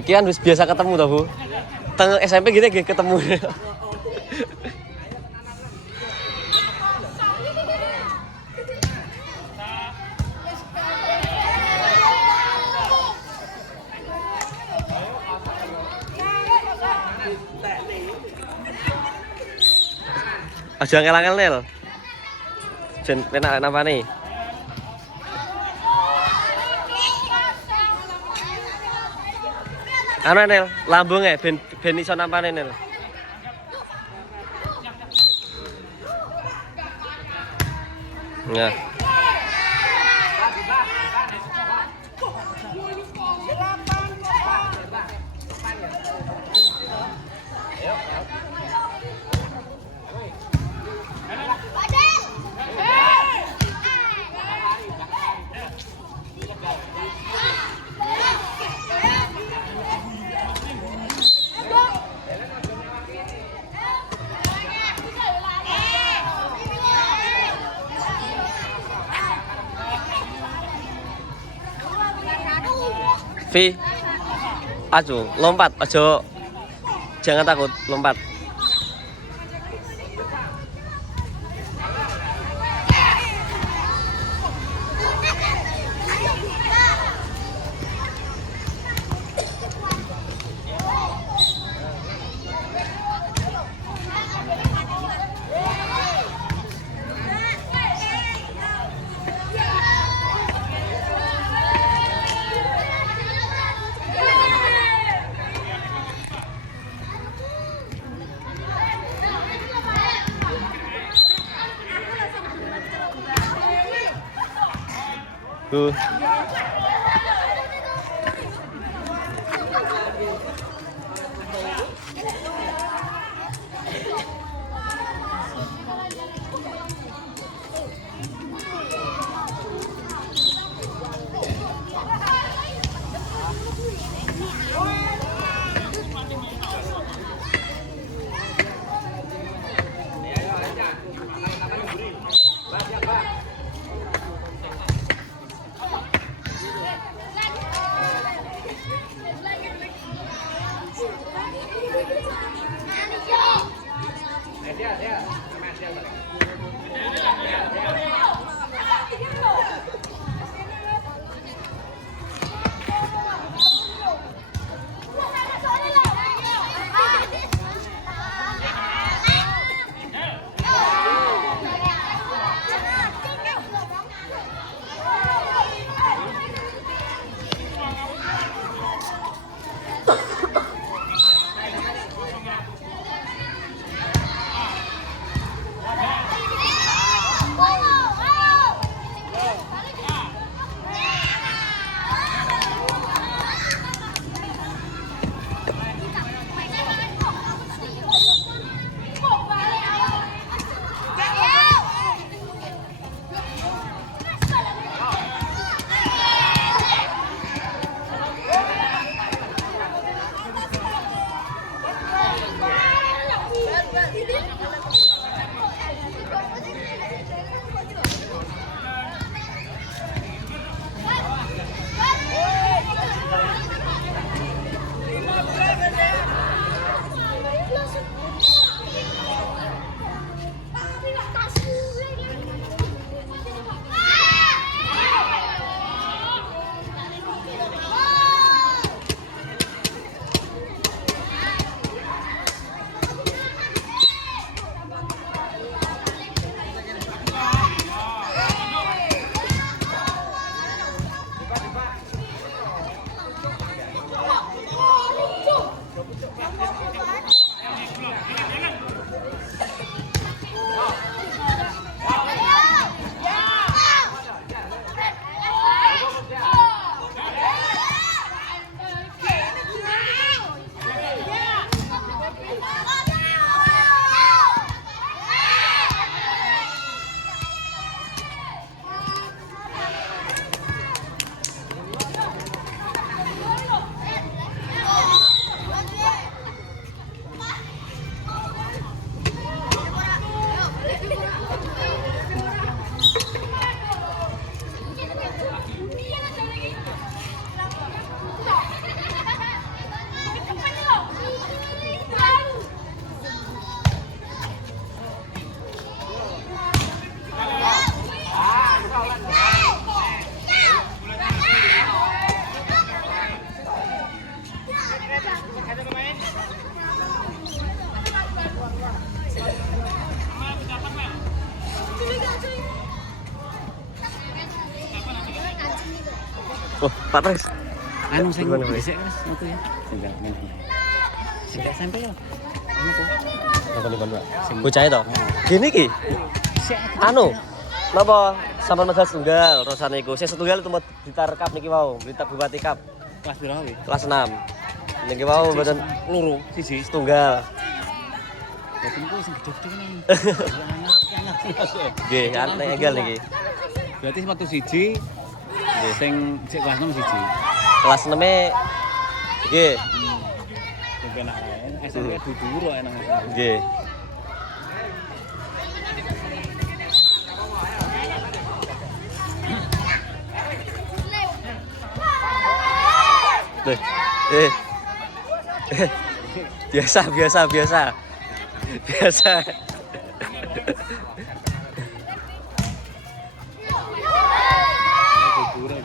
Iki kan wis biasa ketemu toh, Bu. Teng SMP gitu nggih ketemu. Aja ngel-ngel. Jen penak napa nih? Anu Nel, lambung ben iso nampane Nel. Nah. Vi, aduh, lompat, aja, jangan takut, lompat. Oh, Pak Pres. Anu sing Gimana, Pak? dhisik Mas metu ya. Sing SMP ya. Anu tuh. Napa nih, Pak? Bocah itu. Gini ki. Anu. Napa sampean medal setunggal terus niku. Sing setunggal itu Blitar Cup niki wau, Blitar Bupati Cup Kelas piro wi? kelas 6. Niki wau mboten Loro, siji. setunggal. Berarti niku sing gede-gede kan. Nggih, anak enggal niki. Berarti metu siji. Sing sik kelas 6 siji. Kelas 6-e nggih, Sing penak lain, SMP dudur kok enak. nggih. Tuh. Biasa, biasa, biasa. Biasa. Dudur kan.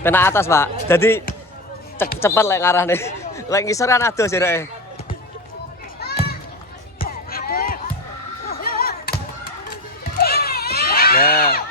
Kena atas, Pak. Jadi cepet lek ngarahne. Lek ngisor kan adoh jerake. Ya.